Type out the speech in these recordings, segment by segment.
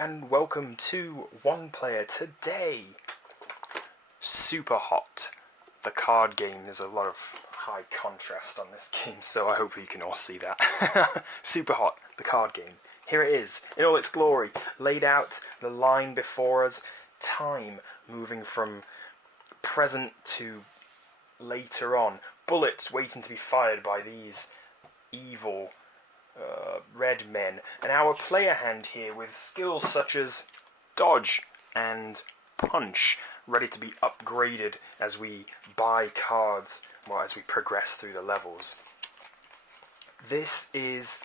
and welcome to One Player Today. Superhot, the card game. There's a lot of high contrast on this game, so I hope you can all see that. Superhot, the card game. Here it is, in all its glory, laid out, the line before us, time moving from present to later on, bullets waiting to be fired by these evil red men, and our player hand here with skills such as dodge and punch, ready to be upgraded as we buy cards, well, as we progress through the levels. This is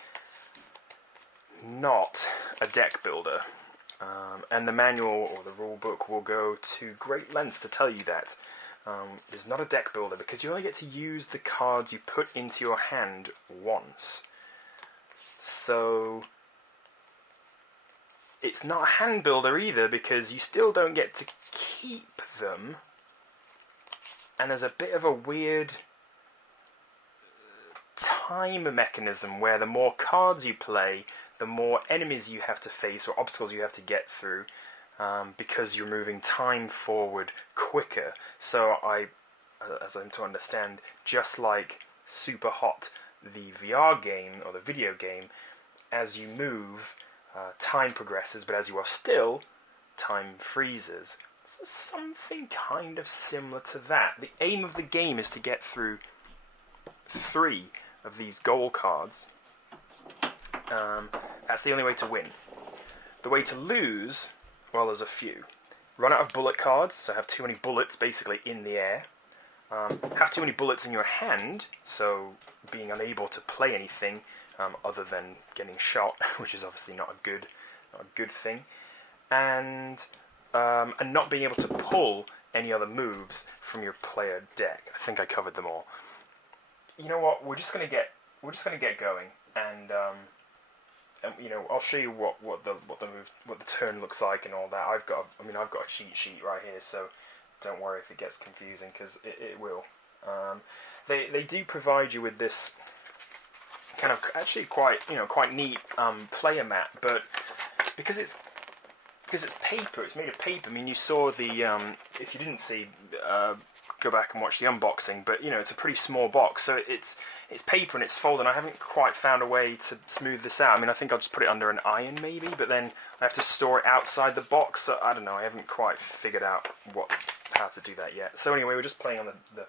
not a deck builder, and the manual or the rule book will go to great lengths to tell you that. It's not a deck builder because you only get to use the cards you put into your hand once. So it's not a hand builder either because you still don't get to keep them, and there's a bit of a weird time mechanism where the more cards you play, the more enemies you have to face or obstacles you have to get through, because you're moving time forward quicker. So as I'm to understand, just like Superhot, the VR game or the video game, as you move, time progresses, but as you are still, time freezes. So something kind of similar to that. The aim of the game is to get through 3 of these goal cards. That's the only way to win. The way to lose, well, there's a few. Run out of bullet cards, so have too many bullets basically in the air. Have too many bullets in your hand, so being unable to play anything other than getting shot, which is obviously not a good thing, and not being able to pull any other moves from your player deck. I think I covered them all. You know what? We're just gonna get going, and you know, I'll show you what the turn looks like and all that. I've got a cheat sheet right here, so don't worry if it gets confusing, because it will. They do provide you with this kind of actually quite neat player mat, but because it's paper, it's made of paper. I mean, you saw the if you didn't see, go back and watch the unboxing. But you know, it's a pretty small box, so it's paper and it's folded. I haven't quite found a way to smooth this out. I mean, I think I'll just put it under an iron maybe, but then I have to store it outside the box. So I don't know. I haven't quite figured out how to do that yet. So anyway, we're just playing on the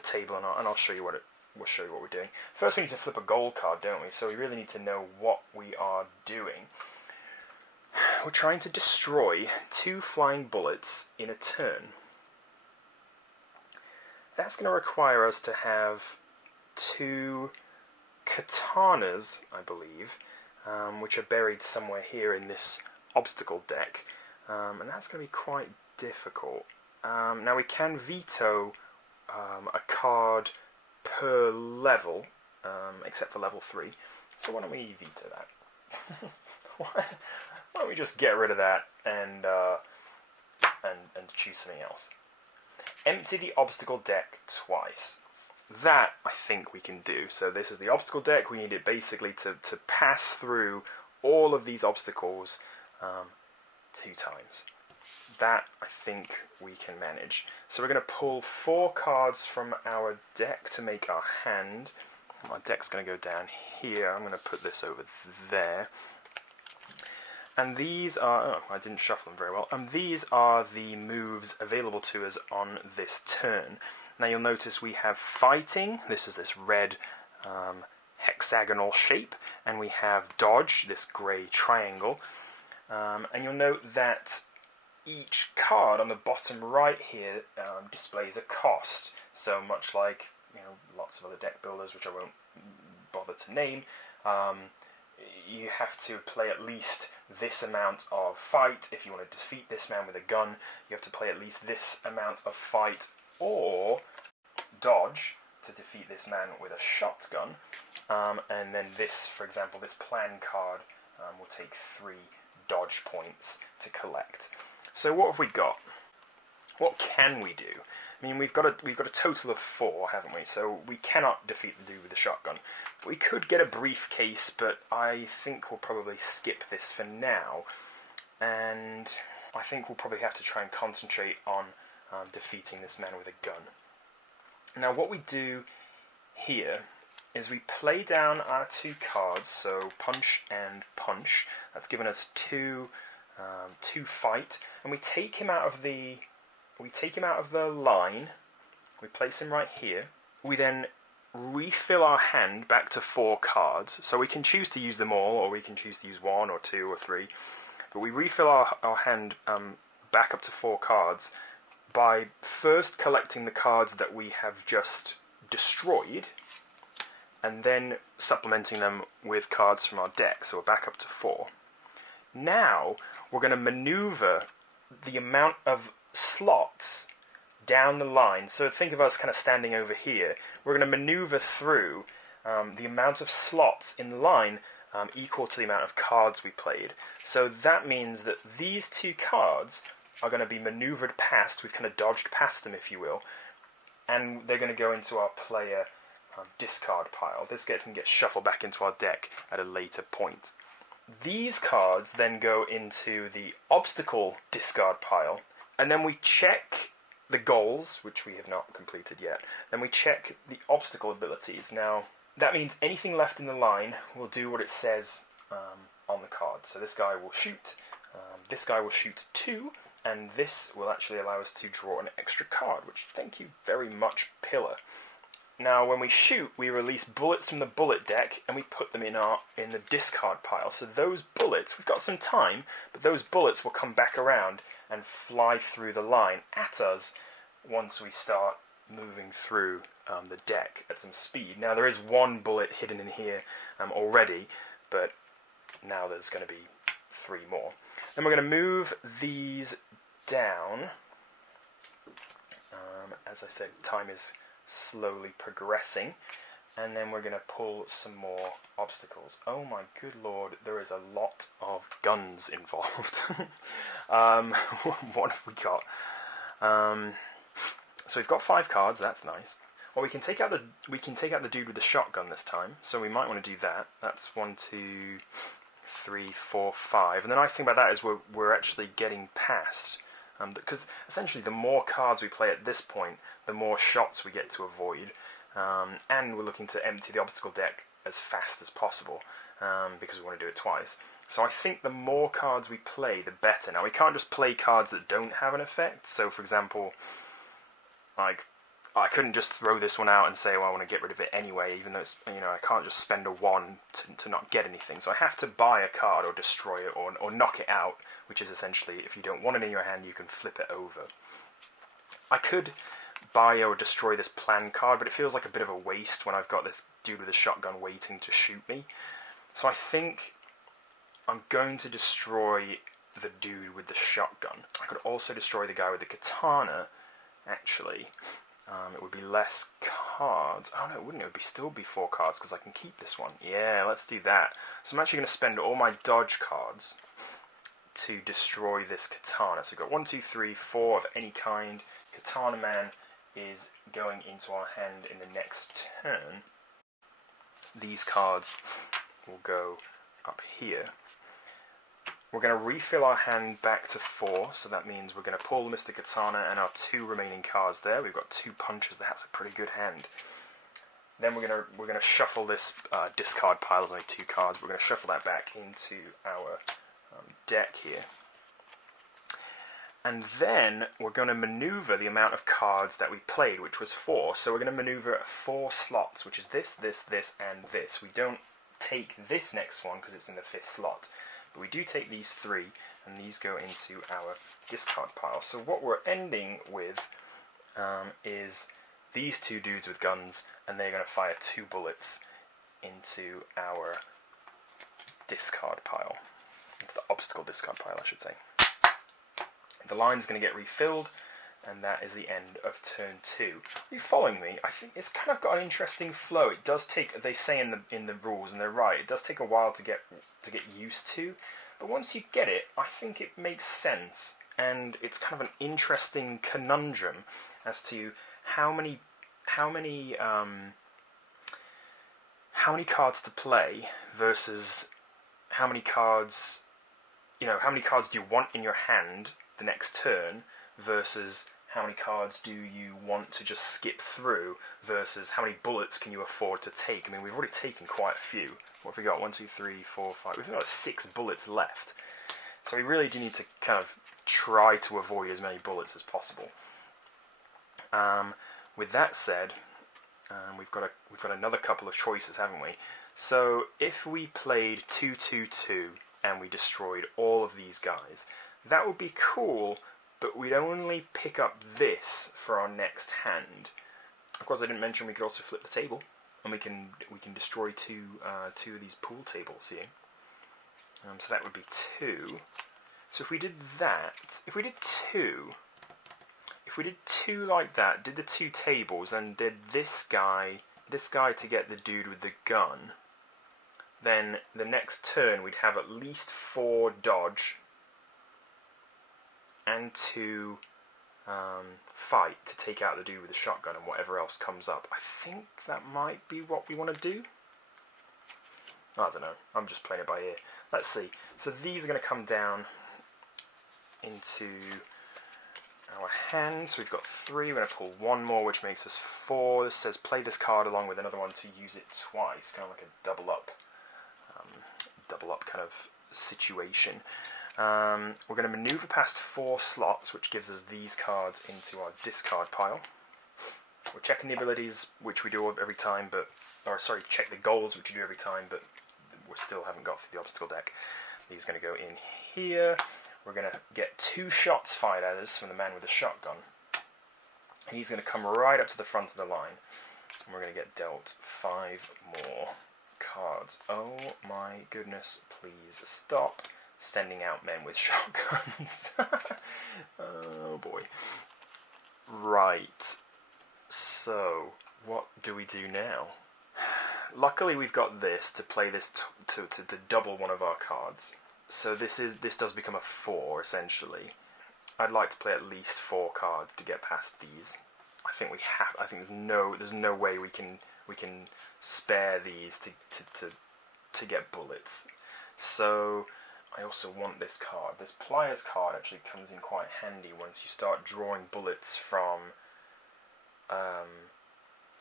table, and I'll show you we'll show you what we're doing. First, we need to flip a gold card, don't we? So we really need to know what we are doing. We're trying to destroy 2 flying bullets in a turn. That's going to require us to have 2 katanas, I believe, which are buried somewhere here in this obstacle deck, and that's going to be quite difficult. Now we can veto a card per level, except for level 3. So why don't we veto that? Why don't we just get rid of that and choose something else? Empty the obstacle deck twice. That I think we can do. So this is the obstacle deck. We need it basically to pass through all of these obstacles 2 times. That I think we can manage. So we're going to pull 4 cards from our deck to make our hand. My deck's going to go down here. I'm going to put this over there. And these are, I didn't shuffle them very well. These are the moves available to us on this turn. Now you'll notice we have fighting. This is this red hexagonal shape. And we have dodge, this grey triangle. And you'll note that each card on the bottom right here displays a cost. So much like, you know, lots of other deck builders, which I won't bother to name, you have to play at least this amount of fight. If you want to defeat this man with a gun, you have to play at least this amount of fight or dodge to defeat this man with a shotgun. And then this, for example, this plan card will take 3 dodge points to collect. So what have we got? What can we do? I mean, we've got a total of 4, haven't we? So we cannot defeat the dude with the shotgun. We could get a briefcase, but I think we'll probably skip this for now. and I think we'll probably have to try and concentrate on defeating this man with a gun. Now what we do here is we play down our 2 cards, so punch and punch. That's given us 2 fight, and we take him out of the line. We place him right here. We then refill our hand back to 4 cards, so we can choose to use them all, or we can choose to use 1 or 2 or 3. But we refill our hand back up to 4 cards by first collecting the cards that we have just destroyed, and then supplementing them with cards from our deck, so we're back up to 4. Now we're going to maneuver the amount of slots down the line. So think of us kind of standing over here. We're going to maneuver through the amount of slots in the line equal to the amount of cards we played. So that means that these 2 cards are going to be maneuvered past. We've kind of dodged past them, if you will, and they're going to go into our player discard pile. This can get shuffled back into our deck at a later point. These cards then go into the obstacle discard pile, and then we check the goals, which we have not completed yet. Then we check the obstacle abilities. Now, that means anything left in the line will do what it says on the card. So this guy will shoot 2, and this will actually allow us to draw an extra card, which, thank you very much, Pillar. Now, when we shoot, we release bullets from the bullet deck, and we put them in the discard pile. So those bullets, we've got some time, but those bullets will come back around and fly through the line at us once we start moving through the deck at some speed. Now, there is 1 bullet hidden in here already, but now there's going to be 3 more. Then we're going to move these down. As I said, time is slowly progressing, and then we're going to pull some more obstacles. Oh my good lord, there is a lot of guns involved. What have we got? So we've got 5 cards. That's nice. Well, we can take out the dude with the shotgun this time. So we might want to do that. That's 1, 2, 3, 4, 5. And the nice thing about that is we're actually getting past. Because essentially the more cards we play at this point, the more shots we get to avoid, and we're looking to empty the obstacle deck as fast as possible, because we want to do it twice. So I think the more cards we play, the better. Now, we can't just play cards that don't have an effect. So, for example, like, I couldn't just throw this one out and say, well, I want to get rid of it anyway, even though it's, I can't just spend a 1 to not get anything. So I have to buy a card or destroy it or knock it out, which is essentially, if you don't want it in your hand, you can flip it over. I could buy or destroy this plan card, but it feels like a bit of a waste when I've got this dude with a shotgun waiting to shoot me. So I think I'm going to destroy the dude with the shotgun. I could also destroy the guy with the katana, actually. It would be less cards. Oh no, it wouldn't. It would still be 4 cards, because I can keep this one. Yeah, let's do that. So I'm actually going to spend all my dodge cards to destroy this katana. So we've got 1, 2, 3, 4 of any kind. Katana Man is going into our hand in the next turn. These cards will go up here. We're going to refill our hand back to 4, so that means we're going to pull Mr. Katana and our 2 remaining cards there. We've got 2 punches. That's a pretty good hand. Then we're going to shuffle this discard pile. There's only 2 cards. We're going to shuffle that back into our deck here. And then we're going to maneuver the amount of cards that we played, which was 4. So we're going to maneuver 4 slots, which is this, this, this, and this. We don't take this next one because it's in the 5th slot. But we do take these 3, and these go into our discard pile. So what we're ending with is these 2 dudes with guns, and they're going to fire 2 bullets into our discard pile. Into the obstacle discard pile, I should say. The line's going to get refilled, and that is the end of turn 2. Are you following me? I think it's kind of got an interesting flow. It does take, they say in the rules, and they're right, it does take a while to get used to, but once you get it, I think it makes sense, and it's kind of an interesting conundrum as to how many cards to play versus how many cards how many cards do you want in your hand the next turn versus how many cards do you want to just skip through versus how many bullets can you afford to take. I mean, we've already taken quite a few. What have we got? 1, 2, 3, 4, 5. We've got 6 bullets left. So we really do need to kind of try to avoid as many bullets as possible. With that said, we've got another couple of choices, haven't we? So if we played 2-2-2 and we destroyed all of these guys, that would be cool, but we'd only pick up this for our next hand. Of course, I didn't mention we could also flip the table, and we can destroy two of these pool tables here. So that would be 2. So if we did that, if we did 2 like that, did the 2 tables, and did this guy to get the dude with the gun, then the next turn we'd have at least 4 dodge and 2 fight to take out the dude with the shotgun and whatever else comes up. I think that might be what we want to do. I don't know, I'm just playing it by ear. Let's see. So these are going to come down into our hands. So we've got 3, we're going to pull 1 more, which makes us 4. This says play this card along with another one to use it twice, kind of like a double up kind of situation. We're going to maneuver past 4 slots, which gives us these cards into our discard pile. We're checking the abilities, which we do every time, check the goals, which we do every time, but we still haven't got through the obstacle deck. These are going to go in here. We're going to get 2 shots fired at us from the man with the shotgun. He's going to come right up to the front of the line, and we're going to get dealt 5 more cards. Oh my goodness, please stop sending out men with shotguns. Oh boy. Right, so what do we do now? Luckily we've got this to play this to double one of our cards. So this does become a 4 essentially. I'd like to play at least 4 cards to get past these. I think we have. I think there's no way we can spare these to get bullets. So I also want this card. This pliers card actually comes in quite handy once you start drawing bullets from.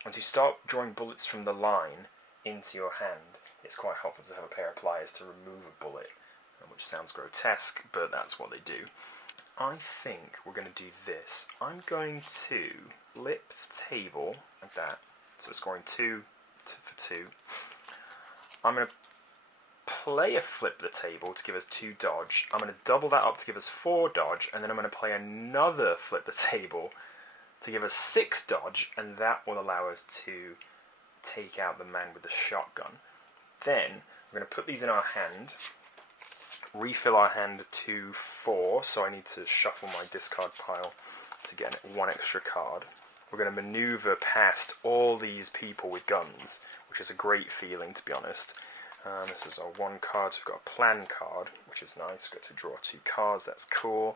Once you start drawing bullets from the line into your hand, it's quite helpful to have a pair of pliers to remove a bullet, which sounds grotesque, but that's what they do. I think we're going to do this. I'm going to flip the table like that, so we're scoring 2 for 2. I'm going to play a flip the table to give us 2 dodge. I'm going to double that up to give us 4 dodge, and then I'm going to play another flip the table to give us 6 dodge, and that will allow us to take out the man with the shotgun. Then we're going to put these in our hand, refill our hand to 4, so I need to shuffle my discard pile to get 1 extra card. We're going to maneuver past all these people with guns, which is a great feeling, to be honest. This is our 1 card, so we've got a plan card, which is nice. We've got to draw 2 cards, that's cool.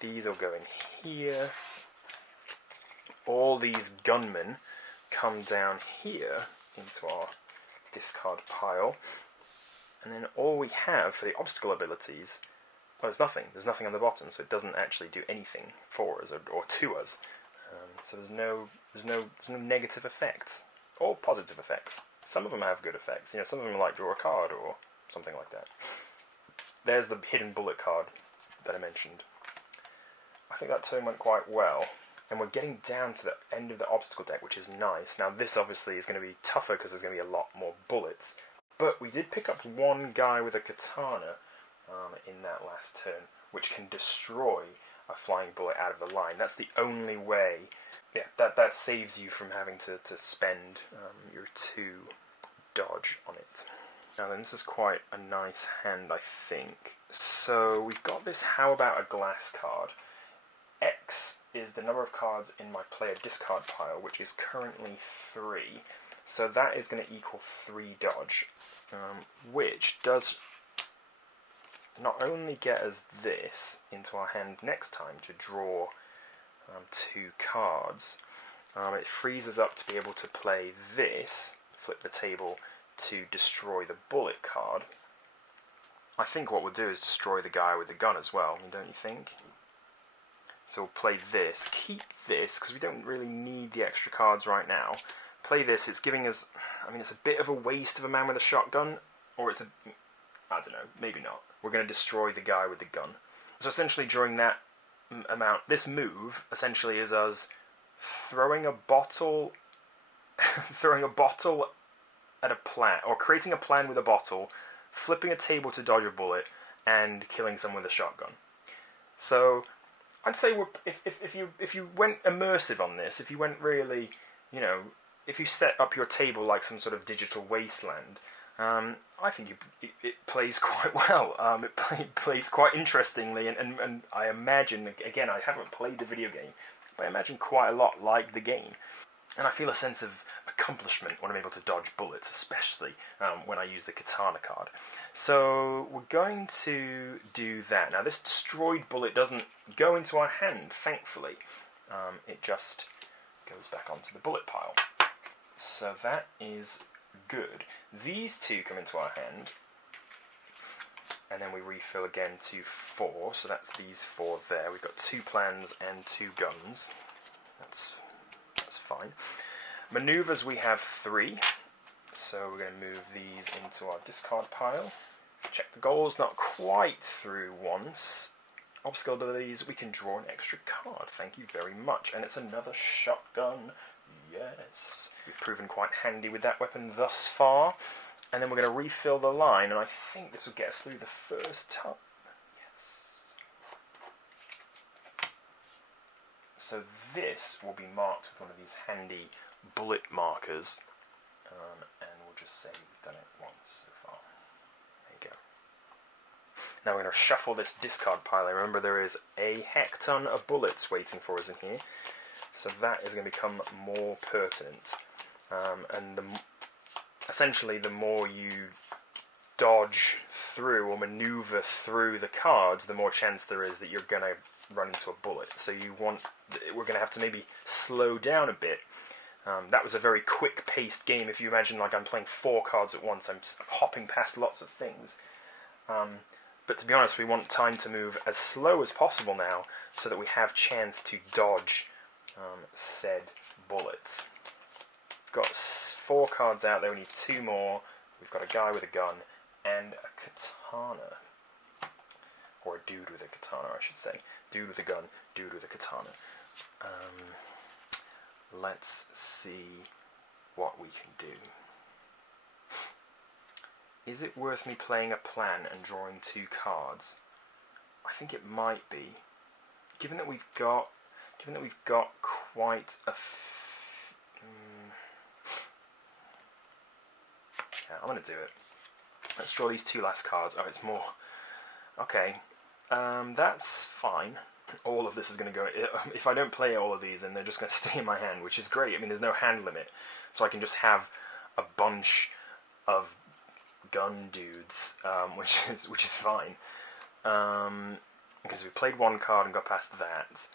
These will go in here. All these gunmen come down here into our discard pile. And then all we have for the obstacle abilities, well, there's nothing. There's nothing on the bottom, so it doesn't actually do anything for us or to us. So there's no negative effects or positive effects. Some of them have good effects. Some of them like draw a card or something like that. There's the hidden bullet card that I mentioned. I think that turn went quite well. And we're getting down to the end of the obstacle deck, which is nice. Now this obviously is going to be tougher because there's going to be a lot more bullets. But we did pick up 1 guy with a katana in that last turn, which can destroy a flying bullet out of the line. That's the only way. Yeah, that saves you from having to spend your 2 dodge on it. Now then, this is quite a nice hand, I think. So we've got this how about a glass card. X is the number of cards in my player discard pile, which is currently 3. So that is going to equal 3 dodge, which does not only get us this into our hand next time to draw 2 cards, it frees us up to be able to play this, flip the table, to destroy the bullet card. I think what we'll do is destroy the guy with the gun as well, don't you think? So we'll play this, keep this, because we don't really need the extra cards right now. Play this, it's giving us, I mean, it's a bit of a waste of a man with a shotgun, or it's a, I don't know, maybe not. We're going to destroy the guy with the gun. So essentially during that amount, this move essentially is us throwing a bottle, throwing a bottle at a plan, or creating a plan with a bottle, flipping a table to dodge a bullet, and killing someone with a shotgun. So I'd say if you went immersive on this, if you went really, you know, if you set up your table like some sort of digital wasteland, I think it plays quite well. It plays quite interestingly, and I imagine, again, I haven't played the video game, but I imagine quite a lot like the game. And I feel a sense of accomplishment when I'm able to dodge bullets, especially when I use the katana card. So we're going to do that. Now this destroyed bullet doesn't go into our hand, thankfully. It just goes back onto the bullet pile. So that is good. These two come into our hand, and then we refill again to 4, so that's these 4 there. We've got 2 plans and 2 guns. That's fine. Maneuvers we have 3, so we're going to move these into our discard pile. Check the goals, not quite through once. Obstacle abilities, we can draw an extra card, thank you very much. And it's another shotgun, yes. We've proven quite handy with that weapon thus far. And then we're going to refill the line, and I think this will get us through the first time. Yes. So this will be marked with one of these handy bullet markers, and we'll just say we've done it once so far. There you go. Now we're going to shuffle this discard pile. Remember, there is a heck ton of bullets waiting for us in here, so that is going to become more pertinent. And essentially, the more you dodge through or maneuver through the cards, the more chance there is that you're going to run into a bullet. So we're going to have to maybe slow down a bit. That was a very quick-paced game. If you imagine, like, I'm playing 4 cards at once, I'm hopping past lots of things. But to be honest, we want time to move as slow as possible now, so that we have chance to dodge said bullets. We've got 4 cards out there, we need 2 more. We've got a guy with a gun and a katana. Or a dude with a katana, I should say. Dude with a gun, dude with a katana. Let's see what we can do. Is it worth me playing a plan and drawing 2 cards? I think it might be. Given that we've got quite a yeah, I'm going to do it. Let's draw these 2 last cards. Oh, it's more. Okay, that's fine. All of this is going to go... If I don't play all of these, then they're just going to stay in my hand, which is great. I mean, there's no hand limit, so I can just have a bunch of gun dudes, which is fine. Because we played 1 card and got past that.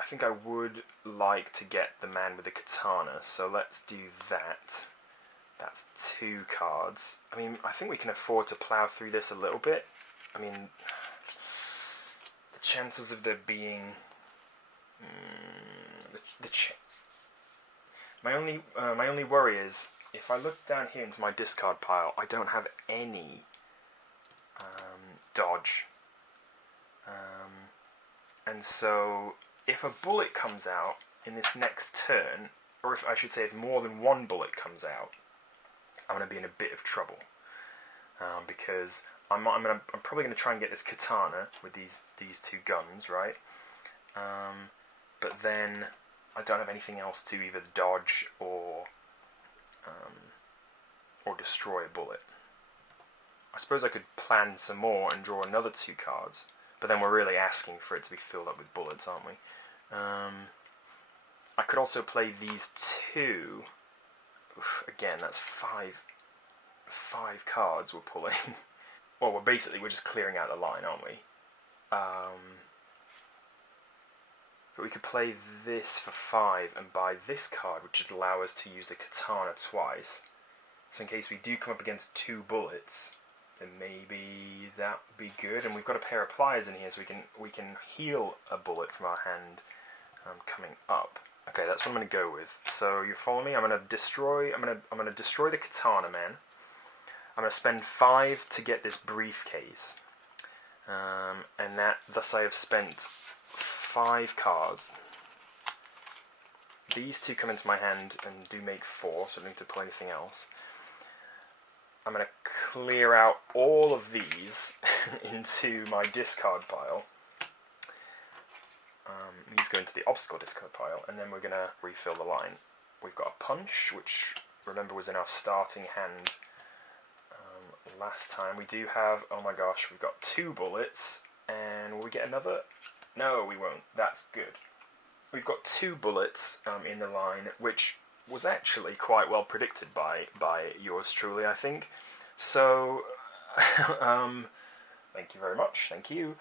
I think I would like to get the man with the katana, so let's do that. That's 2 cards. I mean, I think we can afford to plow through this a little bit. I mean, the chances of there being... my only worry is, if I look down here into my discard pile, I don't have any dodge. And so, if a bullet comes out in this next turn, or if I should say if more than 1 bullet comes out, I'm going to be in a bit of trouble. Because I'm probably going to try and get this katana with these 2 guns, right? But then I don't have anything else to either dodge or destroy a bullet. I suppose I could plan some more and draw another 2 cards, but then we're really asking for it to be filled up with bullets, aren't we? I could also play these 2. Oof, again, that's 5 cards we're pulling. Well, we're just clearing out the line, aren't we? But we could play this for 5 and buy this card, which would allow us to use the katana twice. So in case we do come up against 2 bullets, then maybe that would be good. And we've got a pair of pliers in here, so we can heal a bullet from our hand coming up. Okay, that's what I'm going to go with. So you follow me? I'm going to destroy the Katana Man. I'm going to spend 5 to get this briefcase, and thus I have spent 5 cards. These 2 come into my hand and do make 4, so I don't need to play anything else. I'm going to clear out all of these into my discard pile. These go into the obstacle discard pile, and then we're going to refill the line. We've got a punch, which, remember, was in our starting hand last time. We do have, oh my gosh, we've got 2 bullets, and will we get another? No, we won't. That's good. We've got 2 bullets in the line, which was actually quite well predicted by yours truly, I think. So, thank you very much. Thank you.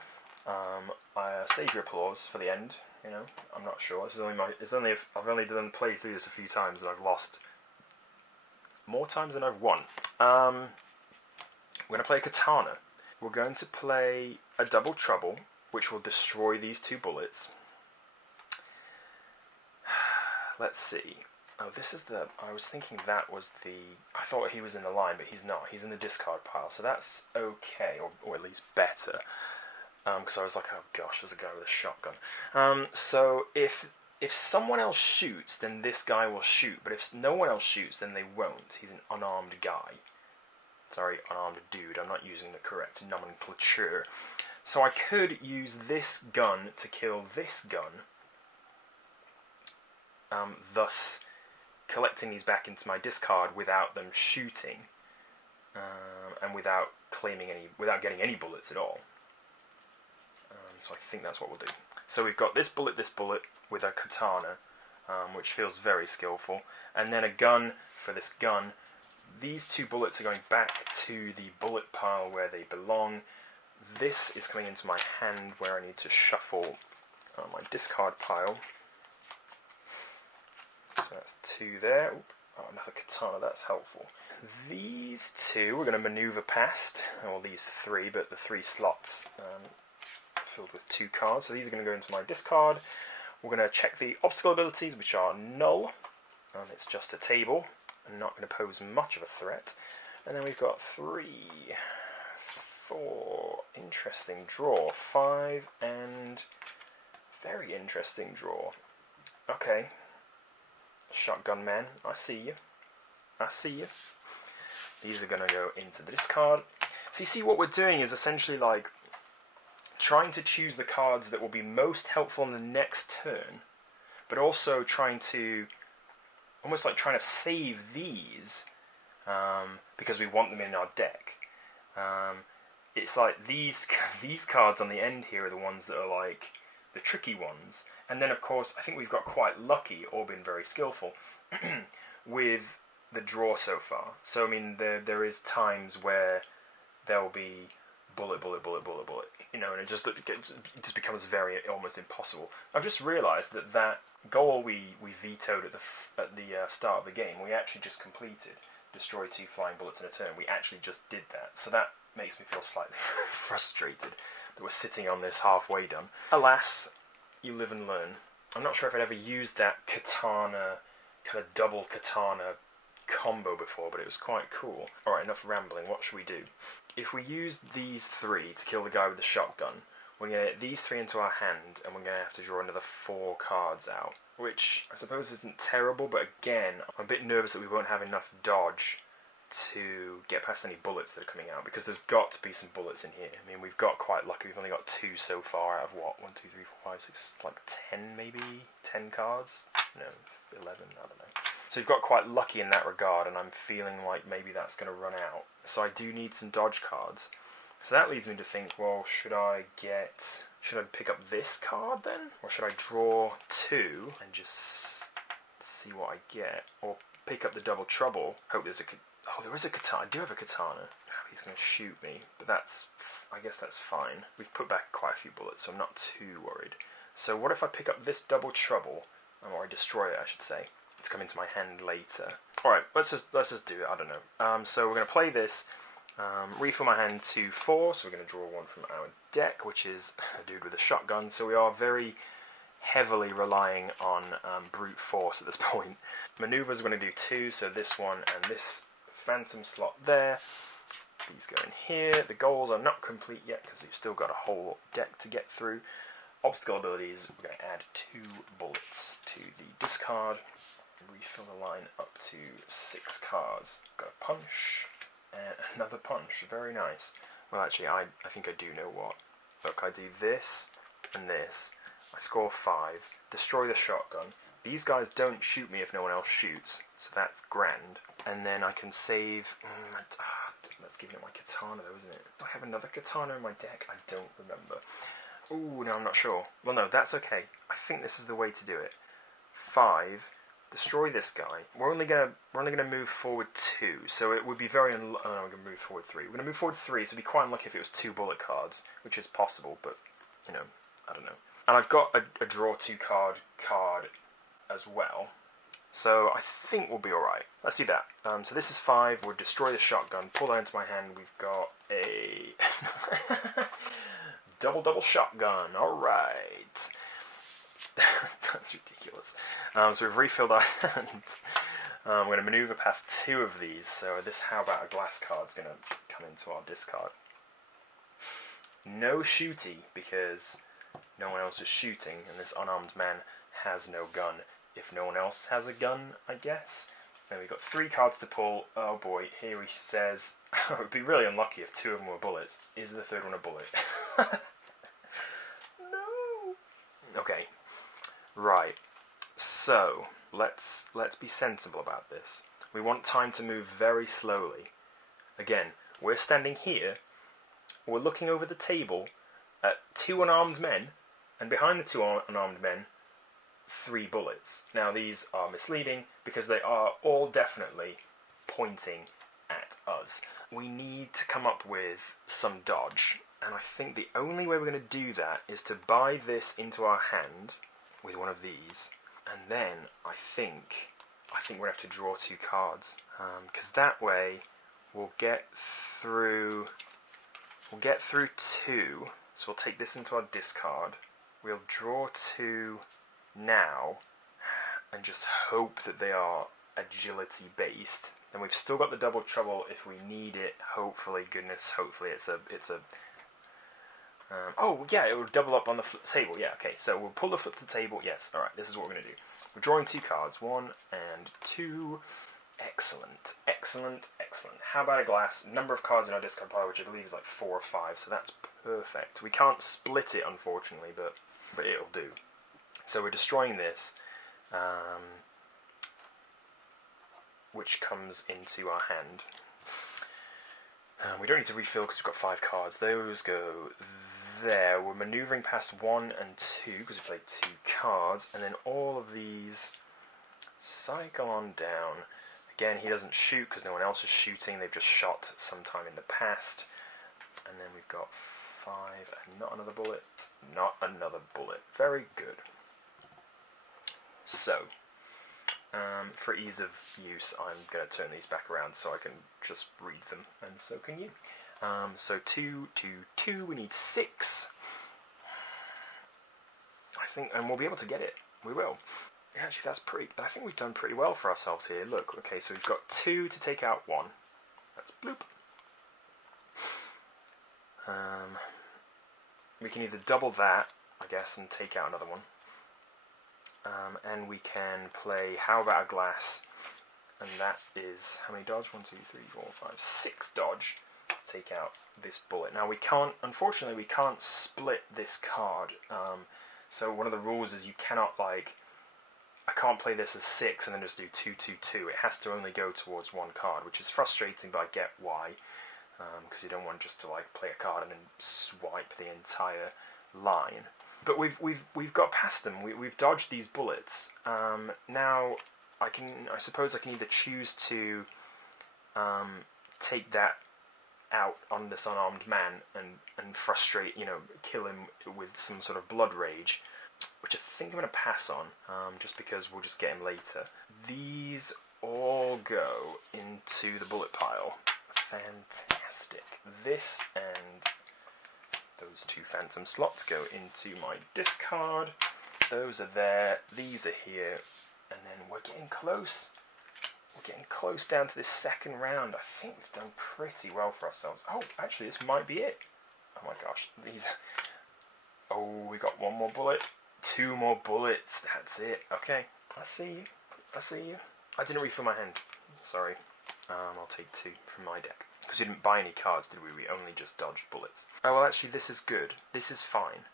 I save your applause for the end. You know, I'm not sure. This is only I've only played through this a few times, and I've lost more times than I've won. We're going to play Katana. We're going to play a double trouble, which will destroy these 2 bullets. Let's see. Oh, this is the... I was thinking that was the... I thought he was in the line, but he's not. He's in the discard pile, so that's okay, or at least better. Because I was like, oh gosh, there's a guy with a shotgun. So if someone else shoots, then this guy will shoot. But if no one else shoots, then they won't. He's an unarmed guy. Sorry, unarmed dude. I'm not using the correct nomenclature. So I could use this gun to kill this gun. Thus collecting these back into my discard without them shooting. And without getting any bullets at all. So I think that's what we'll do. So we've got this bullet with a katana, which feels very skillful, and then a gun for this gun. These 2 bullets are going back to the bullet pile where they belong. This is coming into my hand where I need to shuffle my discard pile. So that's 2 there. Oop. Oh, another katana, that's helpful. These 2 we're going to maneuver past, or these 3, but the 3 slots filled with 2 cards. So these are going to go into my discard. We're going to check the obstacle abilities, which are null. It's just a table, and not going to pose much of a threat. And then we've got 3, 4, interesting draw, 5, and very interesting draw. Okay, shotgun man, I see you. I see you. These are going to go into the discard. So you see what we're doing is essentially like trying to choose the cards that will be most helpful in the next turn, but also trying to, almost like trying to save these because we want them in our deck. It's like these cards on the end here are the ones that are like the tricky ones. And then of course I think we've got quite lucky, or been very skillful, with the draw so far. So I mean there is times where there'll be bullet, you know, and it just becomes very almost impossible. I've just realised that goal we vetoed at the start of the game, we actually just completed. Destroy 2 flying bullets in a turn. We actually just did that. So that makes me feel slightly frustrated that we're sitting on this halfway done. Alas, you live and learn. I'm not sure if I'd ever used that katana, kind of double katana combo before, but it was quite cool. Alright, enough rambling. What should we do? If we use these 3 to kill the guy with the shotgun, we're going to get these 3 into our hand, and we're going to have to draw another 4 cards out, which I suppose isn't terrible, but again, I'm a bit nervous that we won't have enough dodge to get past any bullets that are coming out, because there's got to be some bullets in here. I mean, we've got quite lucky. We've only got 2 so far out of what? 1, 2, 3, 4, 5, 6, like 10 maybe? 10 cards? No, 11, I don't know. So we've got quite lucky in that regard, and I'm feeling like maybe that's going to run out. So I do need some dodge cards. So that leads me to think, well, should I pick up this card then? Or should I draw 2 and just see what I get? Or pick up the double trouble, hope there's there is a katana. I do have a katana. He's going to shoot me, but I guess that's fine. We've put back quite a few bullets, so I'm not too worried. So what if I pick up this double trouble, or I destroy it, I should say. It's come into my hand later. All right, let's just do it. I don't know. So we're going to play this. Refill my hand to 4, so we're going to draw one from our deck, which is a dude with a shotgun. So we are very heavily relying on brute force at this point. Maneuvers we're going to do 2, so this one and this phantom slot there. These go in here. The goals are not complete yet because we've still got a whole deck to get through. Obstacle abilities, we're going to add 2 bullets to the discard. Refill the line up to 6 cards. Got a punch and another punch. Very nice. Well, actually, I think I do know what. Look, I do this and this. I score 5. Destroy the shotgun. These guys don't shoot me if no one else shoots, so that's grand. And then I can save... that's giving it my katana though, isn't it? Do I have another katana in my deck? I don't remember. Ooh, no, I'm not sure. Well, no, that's okay. I think this is the way to do it. 5. Destroy this guy. We're only gonna move forward 2, so it would be very we're gonna move forward 3. We're gonna move forward 3, so it'd be quite unlucky if it was 2 bullet cards, which is possible, but you know, I don't know. And I've got a draw 2 card as well, so I think we'll be all right. Let's do that. So this is 5. We'll destroy the shotgun. Pull that into my hand. We've got a double shotgun. All right. That's ridiculous. So we've refilled our hand. We're going to maneuver past 2 of these. So this how about a glass card is going to come into our discard. No shooty because no one else is shooting, and this unarmed man has no gun. If no one else has a gun, I guess. Then we've got 3 cards to pull. Oh boy, here he says, it would be really unlucky if 2 of them were bullets. Is the 3rd one a bullet? No. Okay. Right. So let's be sensible about this. We want time to move very slowly. Again, we're standing here. We're looking over the table at 2 unarmed men, and behind the 2 unarmed men, 3 bullets. Now these are misleading because they are all definitely pointing at us. We need to come up with some dodge, and I think the only way we're going to do that is to buy this into our hand with one of these, and then I think we're going to have to draw 2 cards, because that way we'll get through 2. So we'll take this into our discard. We'll draw 2 now and just hope that they are agility based. Then we've still got the double trouble if we need it. Hopefully, goodness, hopefully it's a oh yeah, it will double up on the table. Yeah, okay, so we'll pull the flip to the table. Yes, alright, this is what we're going to do. We're drawing 2 cards, 1 and 2. Excellent, excellent, excellent. How about a glass? Number of cards in our discard pile, which I believe is like 4 or 5, so that's perfect. We can't split it, unfortunately, but it'll do. So we're destroying this, which comes into our hand. We don't need to refill because we've got 5 cards. Those go there. We're manoeuvring past 1 and 2 because we played 2 cards, and then all of these cycle on down. Again, he doesn't shoot because no one else is shooting. They've just shot sometime in the past. And then we've got 5 and not another bullet. Not another bullet. Very good. So, for ease of use, I'm going to turn these back around so I can just read them, and so can you. So 2, 2, 2, we need 6. I think, and we'll be able to get it. We will. Yeah, actually, I think we've done pretty well for ourselves here. Look, okay, so we've got 2 to take out 1. That's bloop. We can either double that, I guess, and take out another one. And we can play How About a Glass, and that is, how many dodge? 1, 2, 3, 4, 5, 6 dodge to take out this bullet. Now unfortunately we can't split this card, so one of the rules is you cannot, I can't play this as 6 and then just do 2, 2, 2. It has to only go towards 1 card, which is frustrating, but I get why, because you don't want just to play a card and then swipe the entire line. But we've got past them. We've dodged these bullets. Now I suppose I can either choose to take that out on this unarmed man and frustrate, kill him with some sort of blood rage, which I think I'm going to pass on, just because we'll just get him later. These all go into the bullet pile. Fantastic. This and those 2 phantom slots go into my discard. Those are there, these are here, and then we're getting close. We're getting close down to this second round. I think we've done pretty well for ourselves. Oh, actually, this might be it. Oh my gosh, these... Oh, we got 1 more bullet. 2 more bullets, that's it. Okay, I see you. I see you. I didn't refill my hand. Sorry. I'll take 2 from my deck. Because we didn't buy any cards, did we? We only just dodged bullets. Oh, well, actually, this is good. This is fine.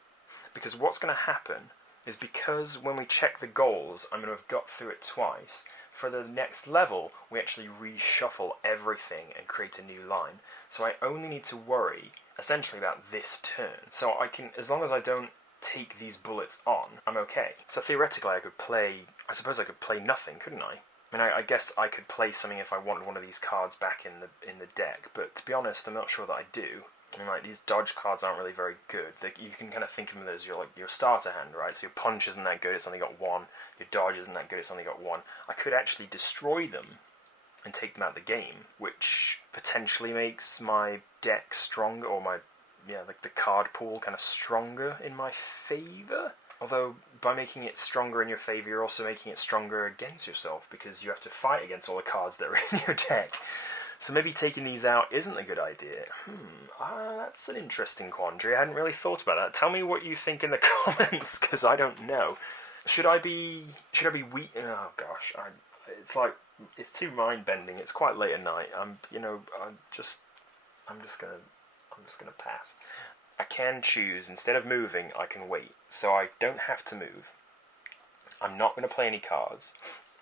Because what's going to happen is because when we check the goals, I'm going to have got through it twice. For the next level, we actually reshuffle everything and create a new line. So I only need to worry, essentially, about this turn. So I can, as long as I don't take these bullets on, I'm okay. So theoretically, I suppose I could play nothing, couldn't I? I mean, I guess I could play something if I wanted one of these cards back in the deck, but to be honest, I'm not sure that I do. I mean, like, these dodge cards aren't really very good. You can kind of think of them as your starter hand, right? So your punch isn't that good, it's only got 1. Your dodge isn't that good, it's only got 1. I could actually destroy them and take them out of the game, which potentially makes my deck stronger, or the card pool kind of stronger in my favour. Although, by making it stronger in your favour, you're also making it stronger against yourself, because you have to fight against all the cards that are in your deck. So maybe taking these out isn't a good idea. That's an interesting quandary. I hadn't really thought about that. Tell me what you think in the comments, because I don't know. Should I be weak? Oh gosh, it's too mind-bending. It's quite late at night. I'm just gonna pass. I can choose, instead of moving, I can wait. So I don't have to move. I'm not going to play any cards.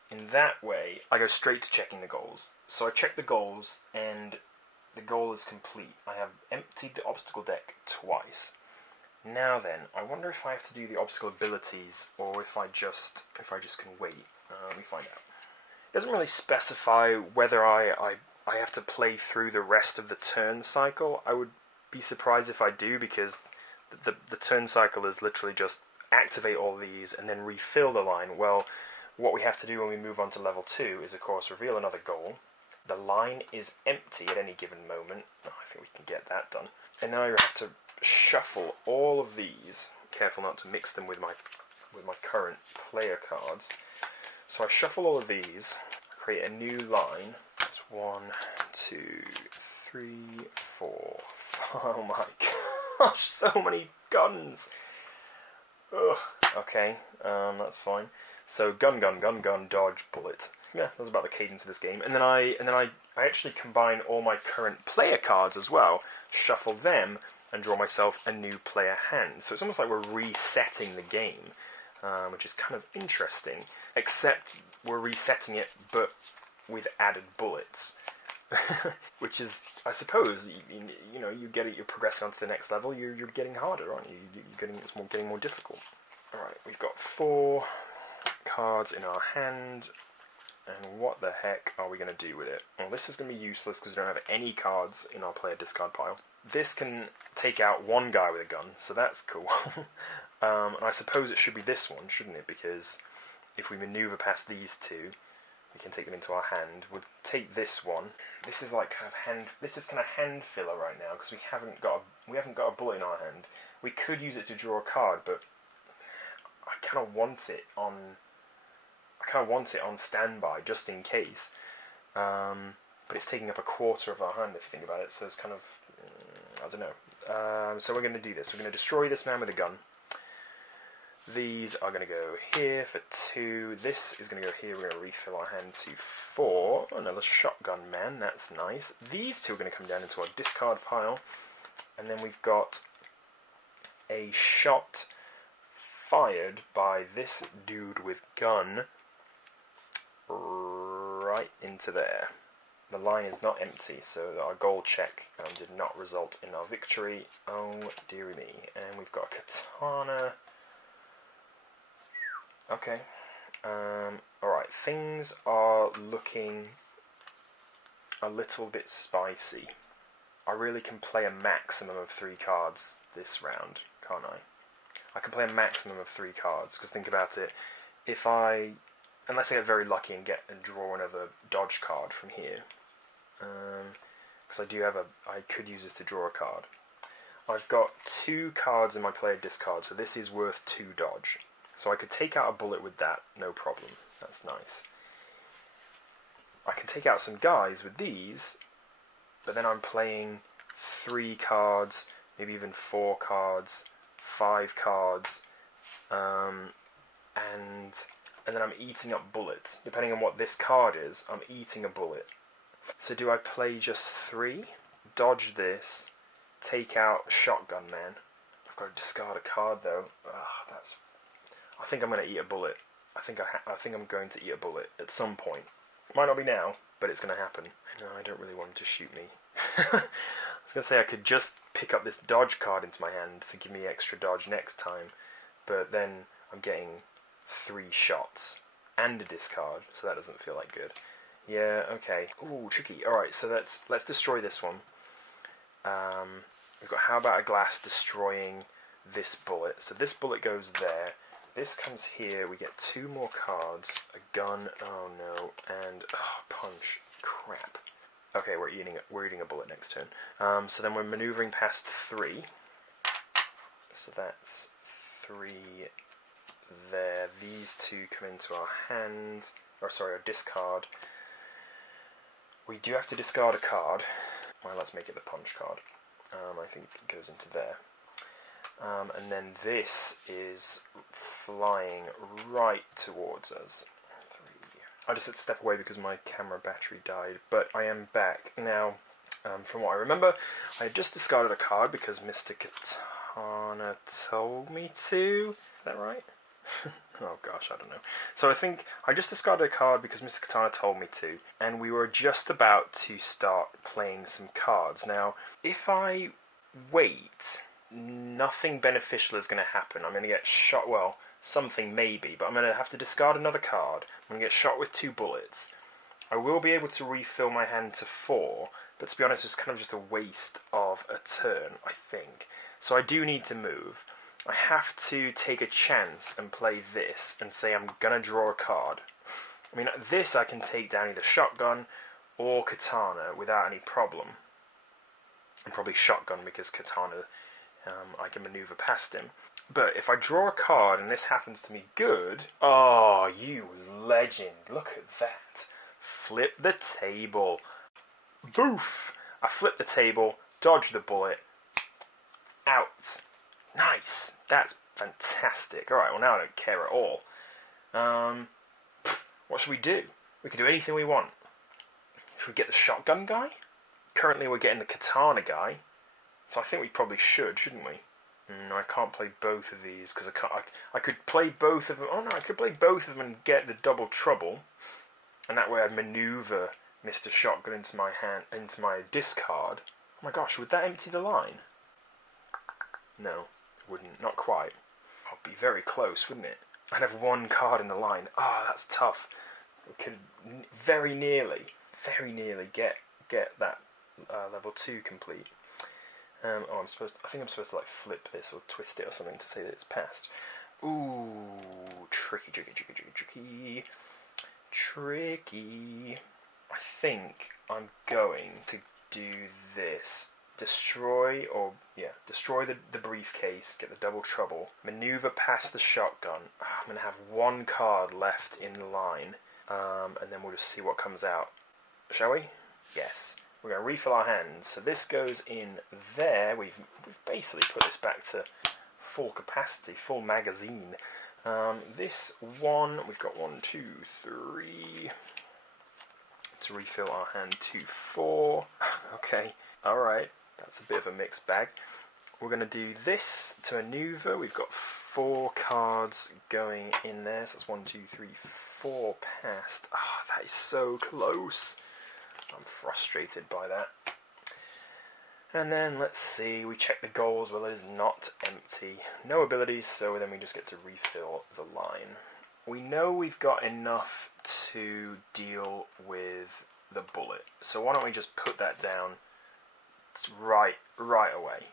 In that way, I go straight to checking the goals. So I check the goals, and the goal is complete. I have emptied the obstacle deck twice. Now then, I wonder if I have to do the obstacle abilities, or if I just can wait. Let me find out. It doesn't really specify whether I have to play through the rest of the turn cycle. I would be surprised if I do, because the turn cycle is literally just activate all these and then refill the line. Well, what we have to do when we move on to level 2 is, of course, reveal another goal. The line is empty at any given moment. Oh, I think we can get that done. And now you have to shuffle all of these. Careful not to mix them with my current player cards. So I shuffle all of these, create a new line. That's 1, 2, 3, 4, 5. Oh my gosh, so many guns. Ugh. Okay, that's fine. So gun, dodge, bullet. Yeah, that's about the cadence of this game. And then I actually combine all my current player cards as well, shuffle them, and draw myself a new player hand. So it's almost like we're resetting the game, which is kind of interesting. Except we're resetting it, but with added bullets. Which is, I suppose, you get it. You're progressing on to the next level. You're getting harder, aren't you? It's getting more difficult. All right, we've got 4 cards in our hand, and what the heck are we going to do with it? Well, this is going to be useless because we don't have any cards in our player discard pile. This can take out 1 guy with a gun, so that's cool. And I suppose it should be this one, shouldn't it? Because if we maneuver past these 2. We can take them into our hand. We'll take this one. This is like kind of hand filler right now, because we haven't got a bullet in our hand. We could use it to draw a card, but I kind of want it on standby just in case. But it's taking up a quarter of our hand if you think about it. So it's kind of I don't know. So we're going to do this. We're going to destroy this man with a gun. These are going to go here for 2. This is going to go here. We're going to refill our hand to 4. Another shotgun man. That's nice. These 2 are going to come down into our discard pile. And then we've got a shot fired by this dude with gun right into there. The line is not empty, so our goal check did not result in our victory. Oh, dearie me. And we've got a katana. Okay, alright, things are looking a little bit spicy. I really can play a maximum of 3 cards this round, can't I? I can play a maximum of 3 cards, because think about it, if I Unless I get very lucky and draw another dodge card from here. Because I could use this to draw a card. I've got 2 cards in my player discard, so this is worth 2 dodge. So I could take out a bullet with that, no problem. That's nice. I can take out some guys with these, but then I'm playing 3 cards, maybe even 4 cards, 5 cards, and then I'm eating up bullets. Depending on what this card is, I'm eating a bullet. So do I play just 3? Dodge this, take out Shotgun Man. I've got to discard a card though. I think I'm going to eat a bullet. I think I'm going to eat a bullet at some point. Might not be now, but it's going to happen. No, I don't really want him to shoot me. I was going to say I could just pick up this dodge card into my hand to give me extra dodge next time, but then I'm getting 3 shots and a discard, so that doesn't feel like good. Yeah, okay. Ooh, tricky. Alright, so let's destroy this one. We've got how about a glass destroying this bullet. So this bullet goes there. This comes here. We get 2 more cards. A gun. Oh no. And punch. Crap. Okay, we're eating a bullet next turn. So then we're maneuvering past 3. So that's 3 there. These 2 come into our hand. Or sorry, our discard. We do have to discard a card. Well, let's make it the punch card. I think it goes into there. And then this is flying right towards us. 3. I just had to step away because my camera battery died, but I am back. Now, from what I remember, I had just discarded a card because Mr. Katana told me to. Is that right? Oh gosh, I don't know. So I think I just discarded a card because Mr. Katana told me to, and we were just about to start playing some cards. Now, if I wait, nothing beneficial is going to happen. I'm going to get shot, well, something maybe, but I'm going to have to discard another card. I'm going to get shot with 2 bullets. I will be able to refill my hand to 4, but to be honest, it's kind of just a waste of a turn, I think. So I do need to move. I have to take a chance and play this and say I'm going to draw a card. I mean, this I can take down either Shotgun or Katana without any problem. And probably Shotgun because Katana, I can maneuver past him. But if I draw a card and this happens to me good... Oh, you legend. Look at that. Flip the table. Boof! I flip the table, dodge the bullet, out. Nice! That's fantastic. Alright, well now I don't care at all. What should we do? We can do anything we want. Should we get the Shotgun guy? Currently we're getting the Katana guy. So I think we probably should, shouldn't we? No, I can't play both of these because I could play both of them. Oh no, I could play both of them and get the double trouble. And that way I'd maneuver Mr. Shotgun into my hand, into my discard. Oh my gosh, would that empty the line? No. Wouldn't, not quite. I'd be very close, wouldn't it? I'd have 1 card in the line. Ah, that's tough. We could very nearly get that level 2 complete. I think I'm supposed to like flip this or twist it or something to say that it's passed. Ooh, tricky. I think I'm going to do this. Destroy the briefcase, get the double trouble, maneuver past the shotgun. I'm going to have 1 card left in the line, and then we'll just see what comes out. Shall we? Yes. We're going to refill our hands. So this goes in there. We've basically put this back to full capacity, full magazine. This one, we've got 1, 2, 3 to refill our hand to 4. Okay, alright. That's a bit of a mixed bag. We're going to do this to maneuver. We've got 4 cards going in there. So that's 1, 2, 3, 4 past. Ah, that is so close. I'm frustrated by that. And then let's see. We check the goals. Well, it is not empty. No abilities, so then we just get to refill the line. We know we've got enough to deal with the bullet. So why don't we just put that down right away.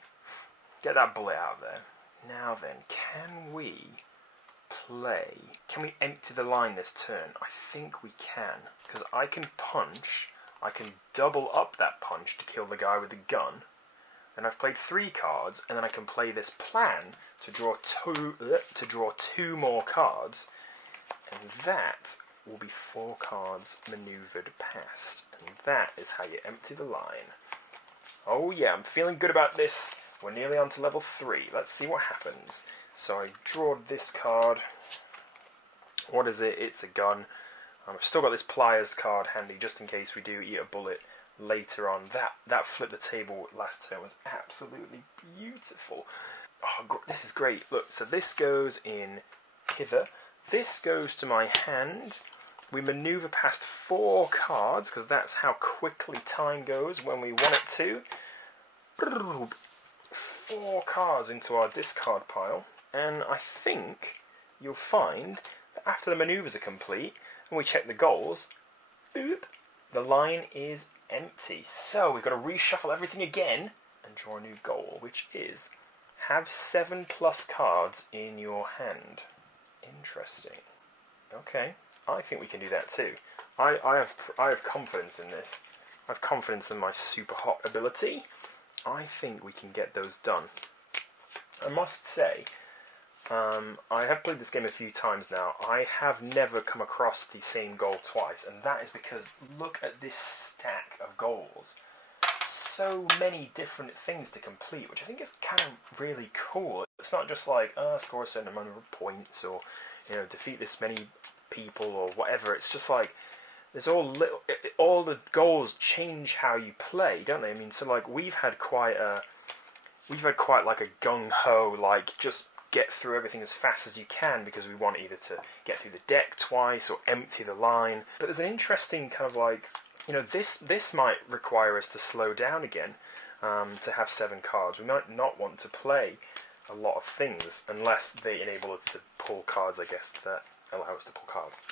Get that bullet out of there. Now then, can we play. Can we empty the line this turn? I think we can, because I can punch. I can double up that punch to kill the guy with the gun. Then I've played 3 cards, and then I can play this plan to draw two more cards, and that will be 4 cards manoeuvred past. And that is how you empty the line. Oh yeah, I'm feeling good about this. We're nearly on to level 3. Let's see what happens. So I draw this card. What is it? It's a gun. I've still got this pliers card handy just in case we do eat a bullet later on. That flipped the table last turn was absolutely beautiful. Oh, this is great. Look, so this goes in hither. This goes to my hand. We manoeuvre past 4 cards, because that's how quickly time goes when we want it to. 4 cards into our discard pile. And I think you'll find that after the manoeuvres are complete, and we check the goals, boop, the line is empty. So we've got to reshuffle everything again and draw a new goal, which is have 7+ cards in your hand. Interesting. Okay, I think we can do that too. I have confidence in this. I have confidence in my Superhot ability. I think we can get those done. I must say, I have played this game a few times now. I have never come across the same goal twice, and that is because look at this stack of goals. So many different things to complete, which I think is kind of really cool. It's not just like, score a certain amount of points, or defeat this many people, or whatever. It's just like, there's all the goals change how you play, don't they? I mean, so like we've had quite like a gung ho, like just get through everything as fast as you can because we want either to get through the deck twice or empty the line. But there's an interesting kind of like, this might require us to slow down again to have 7 cards. We might not want to play a lot of things unless they enable us to pull cards, I guess, that allow us to pull cards.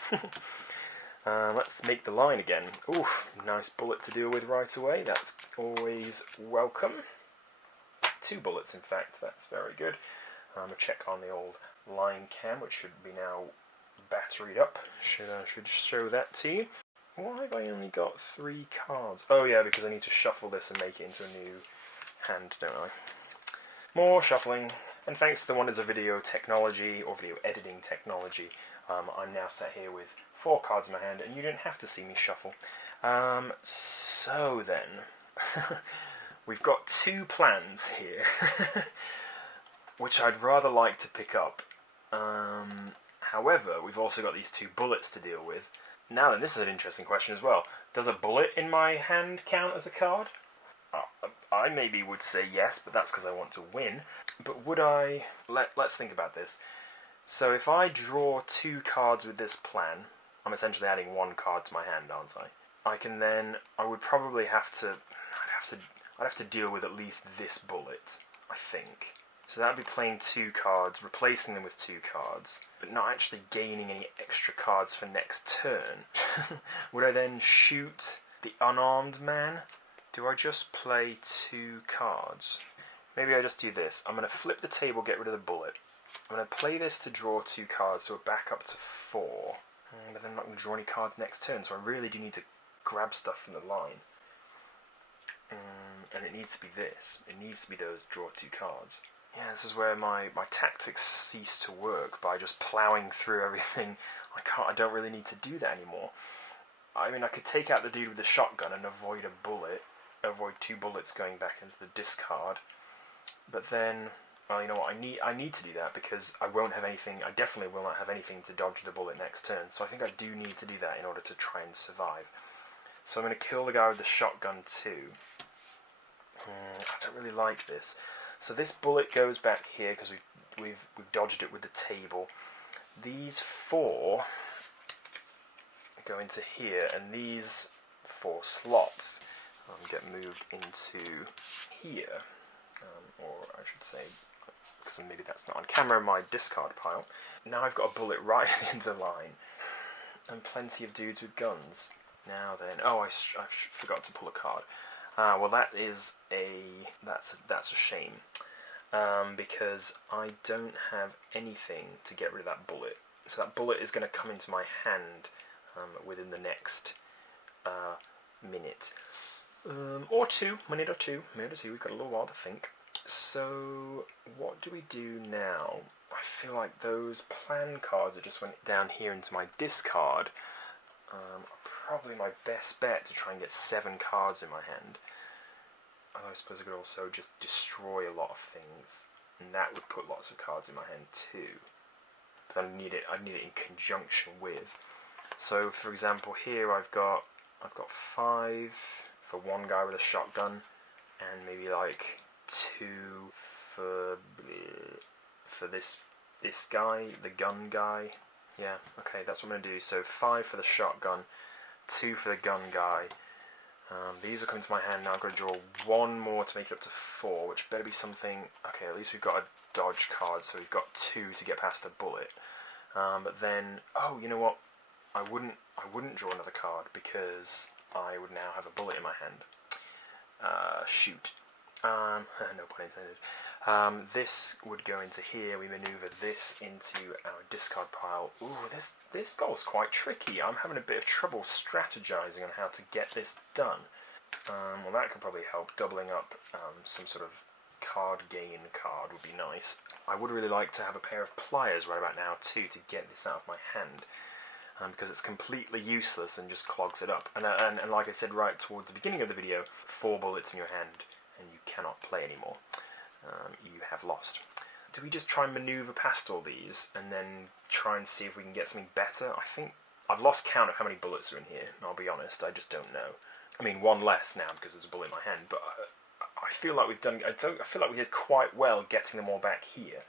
Let's make the line again. Oof, nice bullet to deal with right away. That's always welcome. 2 bullets, in fact. That's very good. I'm going to check on the old line cam, which should be now batteried up. Should show that to you. Why have I only got 3 cards? Oh yeah, because I need to shuffle this and make it into a new hand, don't I? More shuffling. And thanks to the wonders of video technology, or video editing technology, I'm now sat here with 4 cards in my hand, and you don't have to see me shuffle. So then, we've got 2 plans here, which I'd rather like to pick up. However, we've also got these 2 bullets to deal with. Now then, this is an interesting question as well. Does a bullet in my hand count as a card? I maybe would say yes, but that's because I want to win. But would I... Let's think about this. So if I draw 2 cards with this plan, I'm essentially adding 1 card to my hand, aren't I? I can then... I would probably have to... I'd have to deal with at least this bullet, I think. So that would be playing 2 cards, replacing them with 2 cards, but not actually gaining any extra cards for next turn. Would I then shoot the unarmed man? Do I just play 2 cards? Maybe I just do this. I'm going to flip the table, get rid of the bullet. I'm going to play this to draw 2 cards, so we're back up to 4. But then I'm not going to draw any cards next turn, so I really do need to grab stuff from the line. And it needs to be this. It needs to be those draw 2 cards. Yeah, this is where my tactics cease to work, by just ploughing through everything. I don't really need to do that anymore. I mean, I could take out the dude with the shotgun and avoid a bullet, avoid 2 bullets going back into the discard. But then, well, you know what, I need to do that because I won't have anything, I definitely will not have anything to dodge the bullet next turn. So I think I do need to do that in order to try and survive. So I'm going to kill the guy with the shotgun too. I don't really like this. So this bullet goes back here because we've dodged it with the table. These 4 go into here, and these 4 slots get moved into here, or I should say, because maybe that's not on camera, my discard pile. Now I've got a bullet right at the end of the line, and plenty of dudes with guns. Now then, oh, I forgot to pull a card. Well, that's a shame. because I don't have anything to get rid of that bullet. So that bullet is going to come into my hand within the next minute. Or two, minute or two, we've got a little while to think. So, what do we do now? I feel like those plan cards that just went down here into my discard are probably my best bet to try and get 7 cards in my hand. I suppose I could also just destroy a lot of things, and that would put lots of cards in my hand too. But I need it in conjunction with. So, for example, here I've got 5 for one guy with a shotgun, and maybe like 2 for this guy, the gun guy. Yeah, okay, that's what I'm gonna do. So 5 for the shotgun, 2 for the gun guy. These will come to my hand now. I've got to draw 1 more to make it up to 4, which better be something. Okay, at least we've got a dodge card, so we've got 2 to get past a bullet. But then, oh, you know what? I wouldn't draw another card because I would now have a bullet in my hand. Shoot. No pun intended. This would go into here. We maneuver this into our discard pile. Ooh, this goal's quite tricky. I'm having a bit of trouble strategizing on how to get this done. Well, that could probably help. Doubling up some sort of card gain card would be nice. I would really like to have a pair of pliers right about now too to get this out of my hand. Because it's completely useless and just clogs it up. And like I said right towards the beginning of the video, 4 bullets in your hand and you cannot play anymore. You have lost. Do we just try and maneuver past all these and then try and see if we can get something better? I think I've lost count of how many bullets are in here, and I'll be honest, I just don't know. I mean, 1 less now because there's a bullet in my hand, but I feel like we've done. I feel like we did quite well getting them all back here,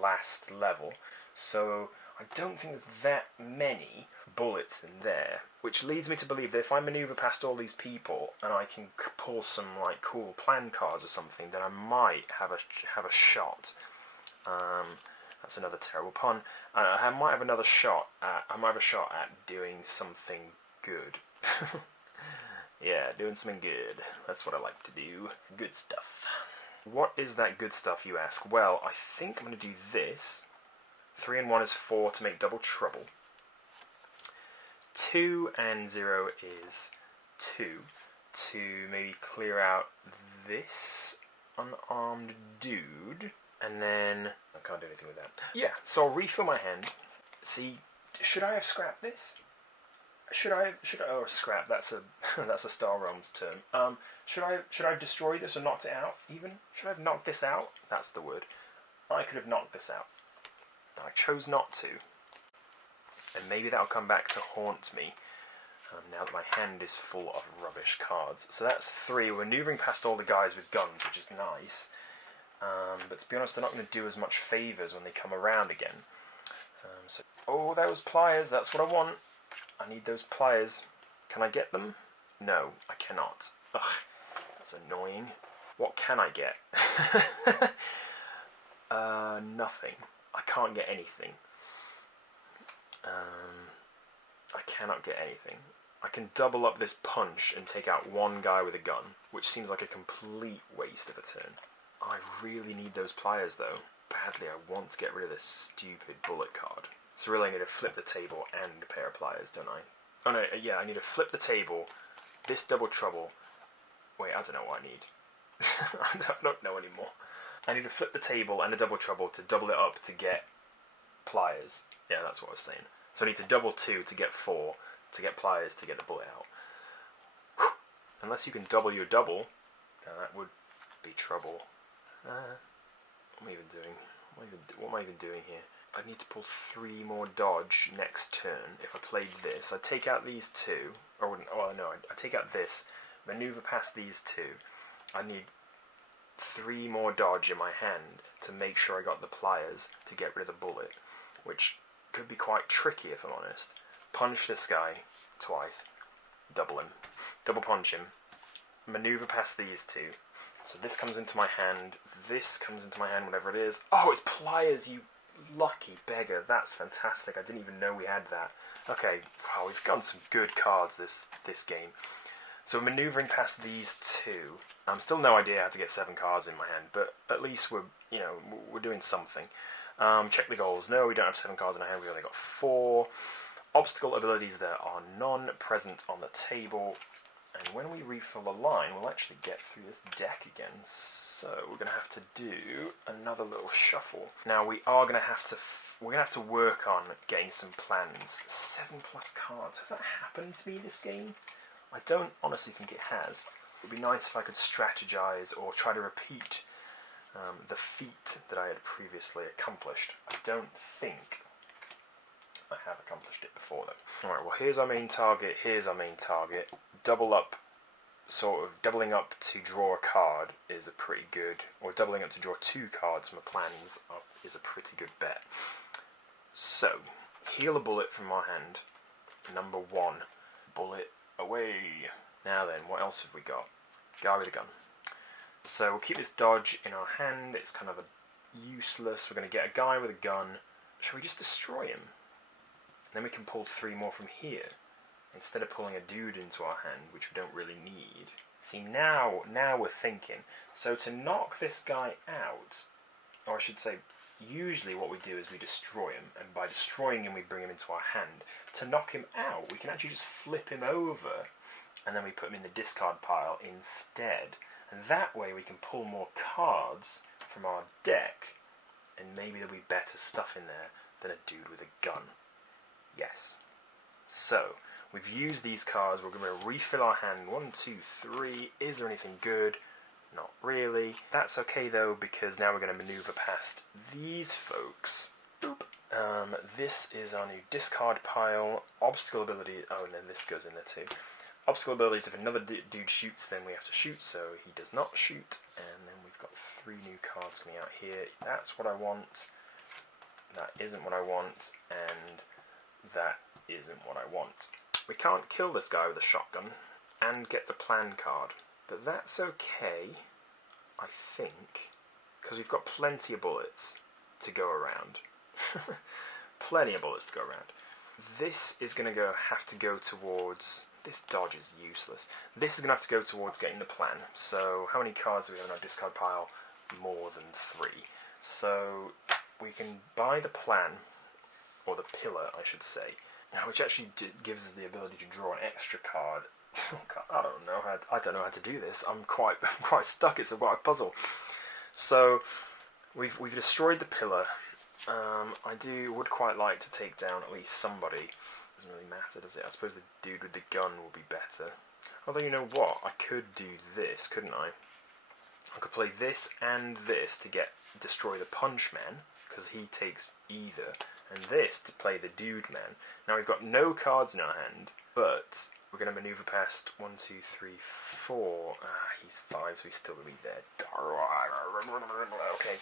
last level. So I don't think there's that many bullets in there, which leads me to believe that if I maneuver past all these people and I can pull some like cool plan cards or something, then I might have a shot. That's another terrible pun. I might have another shot. I might have a shot at doing something good. Yeah, doing something good. That's what I like to do. Good stuff. What is that good stuff, you ask? Well, I think I'm going to do this. 3 and 1 is 4 to make double trouble. 2 and 0 is 2 to maybe clear out this unarmed dude. And then I can't do anything with that. Yeah, so I'll refill my hand. See, should I have scrapped this? Should I? Oh, scrap. That's a Star Realms term. Should I have destroyed this or knocked it out? Even should I have knocked this out? That's the word. I could have knocked this out. I chose not to, and maybe that'll come back to haunt me now that my hand is full of rubbish cards. So that's 3. We're maneuvering past all the guys with guns, which is nice. But to be honest, they're not going to do as much favours when they come around again. Oh, those pliers. That's what I want. I need those pliers. Can I get them? No, I cannot. Ugh, that's annoying. What can I get? Nothing. I can't get anything. I cannot get anything. I can double up this punch and take out 1 guy with a gun, which seems like a complete waste of a turn. I really need those pliers though. Badly, I want to get rid of this stupid bullet card. So really I need to flip the table and a pair of pliers, don't I? Oh no, yeah, I need to flip the table, this double trouble. Wait, I don't know what I need. I don't know anymore. I need to flip the table and a double trouble to double it up to get pliers. Yeah, that's what I was saying. So I need to double 2 to get 4, to get pliers to get the bullet out. Whew. Unless you can double your double, that would be trouble. What am I even doing? What am I even doing here? I need to pull 3 more dodge next turn. If I played this, I take out these 2. Or wouldn't? Well, no, I take out this, maneuver past these 2. I need 3 more dodge in my hand to make sure I got the pliers to get rid of the bullet, which could be quite tricky if I'm honest. Punch this guy twice, double him, double punch him, maneuver past these 2. So this comes into my hand, this comes into my hand, whatever it is. Oh, it's pliers, you lucky beggar. That's fantastic. I didn't even know we had that. Okay, wow, we've gotten some good cards this game. So we're manoeuvring past these two. Still no idea how to get 7 cards in my hand, but at least we're doing something. Check the goals. No, we don't have 7 cards in our hand. We only got 4. Obstacle abilities, there are none present on the table. And when we refill the line, we'll actually get through this deck again. So we're going to have to do another little shuffle. Now we are going to have to work on getting some plans. 7+ cards. Has that happened to me this game? I don't honestly think it has. It would be nice if I could strategize or try to repeat the feat that I had previously accomplished. I don't think I have accomplished it before though. Alright, well here's our main target, here's our main target. Double up, sort of doubling up to draw a card is a pretty good, or doubling up to draw 2 cards from a plans is a pretty good bet. So, heal a bullet from my hand. Number 1. Bullet away. Now then, what else have we got? Guy with a gun. So we'll keep this dodge in our hand. It's kind of useless. We're going to get a guy with a gun. Shall we just destroy him? Then we can pull 3 more from here, instead of pulling a dude into our hand, which we don't really need. See, now we're thinking. So to knock this guy out, or I should say, usually what we do is we destroy him, and by destroying him we bring him into our hand. To knock him out, we can actually just flip him over, and then we put him in the discard pile instead. And that way we can pull more cards from our deck, and maybe there'll be better stuff in there than a dude with a gun. Yes. So, we've used these cards, we're going to refill our hand. 1, 2, 3. Is there anything good? Not really. That's okay though, because now we're going to maneuver past these folks. Boop. This is our new discard pile. Obstacle ability. Oh, and then this goes in there too. Obstacle abilities, if another dude shoots, then we have to shoot, so he does not shoot. And then we've got 3 new cards coming out here. That's what I want. That isn't what I want. And that isn't what I want. We can't kill this guy with a shotgun and get the plan card, but that's okay, I think, because we've got plenty of bullets to go around. Plenty of bullets to go around. This is going to have to go towards... This dodge is useless. This is going to have to go towards getting the plan. So how many cards do we have in our discard pile? More than 3. So we can buy the plan, or the pillar, I should say, which actually gives us the ability to draw an extra card. Oh God, I don't know how to do this. I'm quite stuck. It's quite a puzzle. So we've destroyed the pillar. I would quite like to take down at least somebody. Doesn't really matter, does it? I suppose the dude with the gun will be better. Although, you know what? I could do this, couldn't I? I could play this and this to destroy the punch man, because he takes either, and this to play the dude man. Now we've got no cards in our hand, but we're going to maneuver past 1, 2, 3, 4. He's 5, so he's still going to be there. Okay,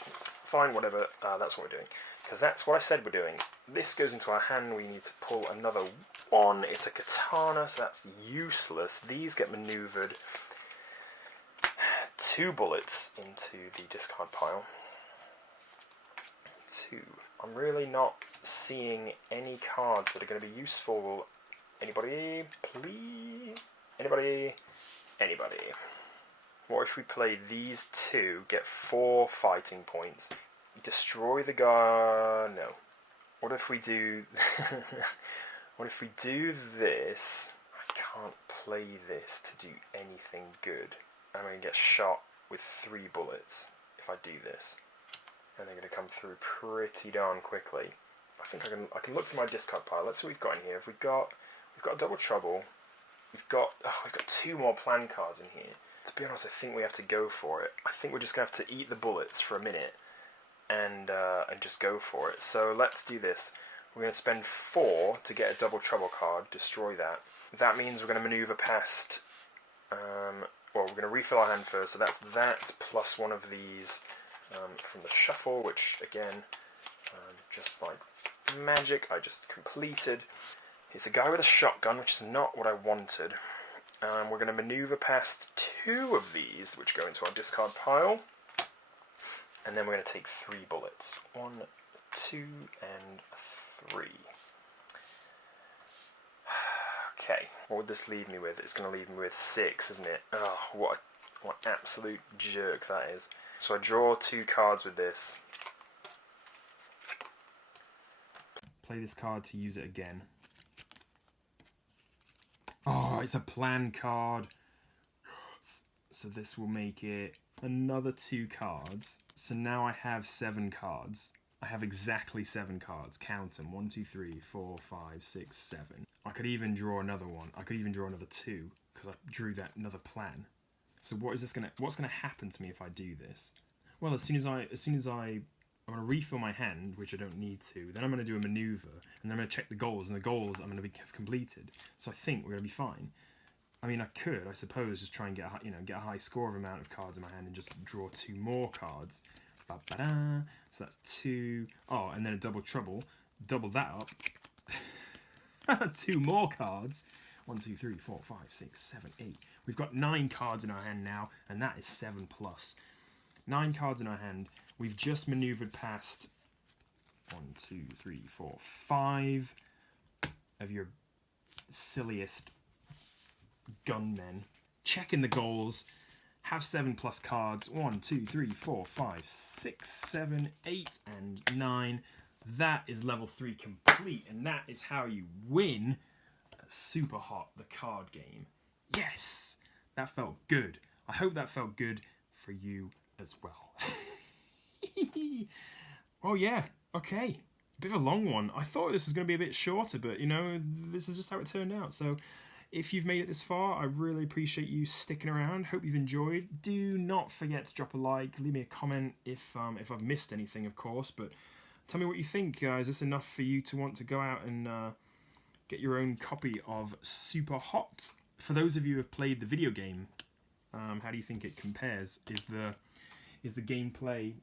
fine, whatever. That's what we're doing, because that's what I said we're doing. This goes into our hand. We need to pull another 1. It's a katana, so that's useless. These get maneuvered. 2 bullets into the discard pile. 2. I'm really not seeing any cards that are going to be useful. Anybody, please? Anybody? Anybody? What if we play these 2, get 4 fighting points, destroy the guy? No. What if we do... What if we do this? I can't play this to do anything good. I'm going to get shot with 3 bullets if I do this. And they're going to come through pretty darn quickly. I think I can look through my discard pile. Let's see what we've got in here. We've got a double trouble. We've got 2 more plan cards in here. To be honest, I think we have to go for it. I think we're just going to have to eat the bullets for a minute and just go for it. So let's do this. We're going to spend 4 to get a double trouble card. Destroy that. That means we're going to maneuver past... well, we're going to refill our hand first. So that's that plus 1 of these from the shuffle, which again, just like magic, I just completed. It's a guy with a shotgun, which is not what I wanted. We're going to maneuver past 2 of these, which go into our discard pile. And then we're going to take 3 bullets. 1, 2, and 3. Okay. What would this leave me with? It's going to leave me with 6, isn't it? Oh, what absolute jerk that is. So I draw 2 cards with this. Play this card to use it again. Oh, it's a plan card. So this will make it another 2 cards. So now I have 7 cards. I have exactly 7 cards. Count them. 1, 2, 3, 4, 5, 6, 7. I could even draw another one. I could even draw another 2 because I drew that another plan. So what's gonna happen to me if I do this? Well, as soon as I'm gonna refill my hand, which I don't need to. Then I'm gonna do a maneuver, and then I'm gonna check the goals, and the goals I'm gonna have completed. So I think we're gonna be fine. I mean, I suppose, just try and get a high score of amount of cards in my hand and just draw 2 more cards. Ba-ba-da. So that's 2. Oh, and then a double trouble. Double that up. 2 more cards. 1, 2, 3, 4, 5, 6, 7, 8. We've got 9 cards in our hand now, and that is 7 plus. 9 cards in our hand. We've just maneuvered past 1, 2, 3, 4, 5 of your silliest gunmen. Checking the goals. Have 7 plus cards. 1, 2, 3, 4, 5, 6, 7, 8, and 9. That is level 3 complete, and that is how you win Superhot, the card game. Yes! That felt good. I hope that felt good for you as well. Oh yeah, okay. A bit of a long one. I thought this was going to be a bit shorter, but you know, this is just how it turned out. So if you've made it this far, I really appreciate you sticking around. Hope you've enjoyed. Do not forget to drop a like, leave me a comment if I've missed anything, of course, but tell me what you think. Is this enough for you to want to go out and get your own copy of Superhot? For those of you who have played the video game, how do you think it compares? Is the gameplay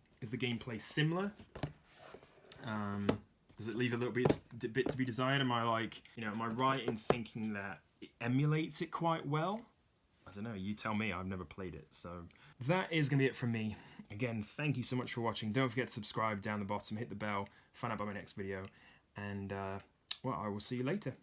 similar? Does it leave a little bit to be desired? Am I right in thinking that it emulates it quite well? I don't know, you tell me. I've never played it. So that is going to be it from me. Again, thank you so much for watching. Don't forget to subscribe down the bottom, hit the bell, find out about my next video, and well, I will see you later.